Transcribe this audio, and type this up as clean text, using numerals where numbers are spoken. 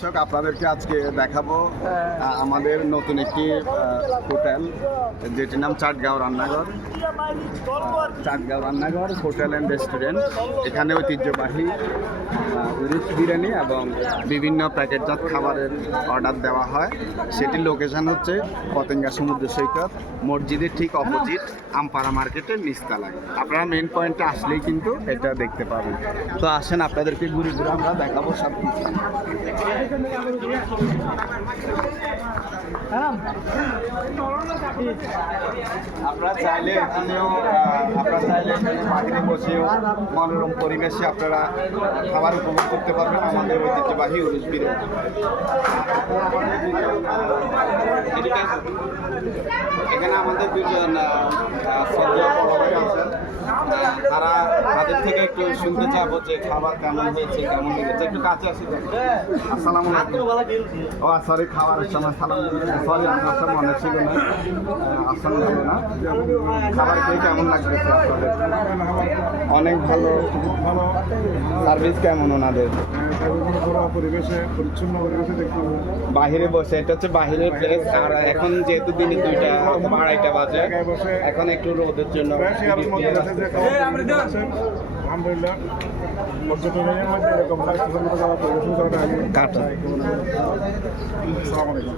দর্শক আপনাদেরকে আজকে দেখাবো আমাদের নতুন একটি হোটেল, যেটির নাম চাটগাঁও রান্নাঘর। চাটগাঁও রান্নাঘর হোটেল অ্যান্ড রেস্টুরেন্ট। এখানে ঐতিহ্যবাহী উরুচ বিরিয়ানি এবং বিভিন্ন প্যাকেটজাত খাবারের অর্ডার দেওয়া হয়। সেটির লোকেশন হচ্ছে পতেঙ্গা সমুদ্র সৈকত, মসজিদের ঠিক অপোজিট, আমপাড়া মার্কেটের নিচতলায়। আপনারা মেন পয়েন্টে আসলেই কিন্তু এটা দেখতে পাবেন। তো আসেন, আপনাদেরকে ঘুরে ঘুরে আমরা দেখাবো সব কিছু। আপনারা চাইলে এখানেও বাহিরে বসেও মনোরম পরিবেশে আপনারা খাবার উপভোগ করতে পারবেন আমাদের ঐতিহ্যবাহী উরুচ বিরিয়ানি। এখানে আমাদের দুজন শ্রদ্ধেয় বড় ভাই আছেন, তাদের থেকে একটু শুনতে চাবো যে খাবার কেমন হয়েছে, কেমন লেগেছে। একটু কাছে আসি। আসসালামু আলাইকুম। ও সরি, খাবারের সময় সালাম, সরি আপনার সব মনে ছিল না, আসলে ভালো না। খাবার খেয়ে কেমন লাগতেছে আপনাদের? অনেক ভালো। ভালো সার্ভিস কেমন ওনাদের? পরিবেশে পরিচ্ছন্ন পরিবেশে দেখতে বাহিরে বসে, এটা হচ্ছে বাহিরের প্লেস। আর এখন যেহেতু দিনে 2টা অথবা 2:30 বাজে, এখন একটু রোদের জন্য আলহামদুলিল্লাহ পর্যটনের মধ্যে এরকম পরিবেশন করাটা আমি কাটা। আসসালামু আলাইকুম।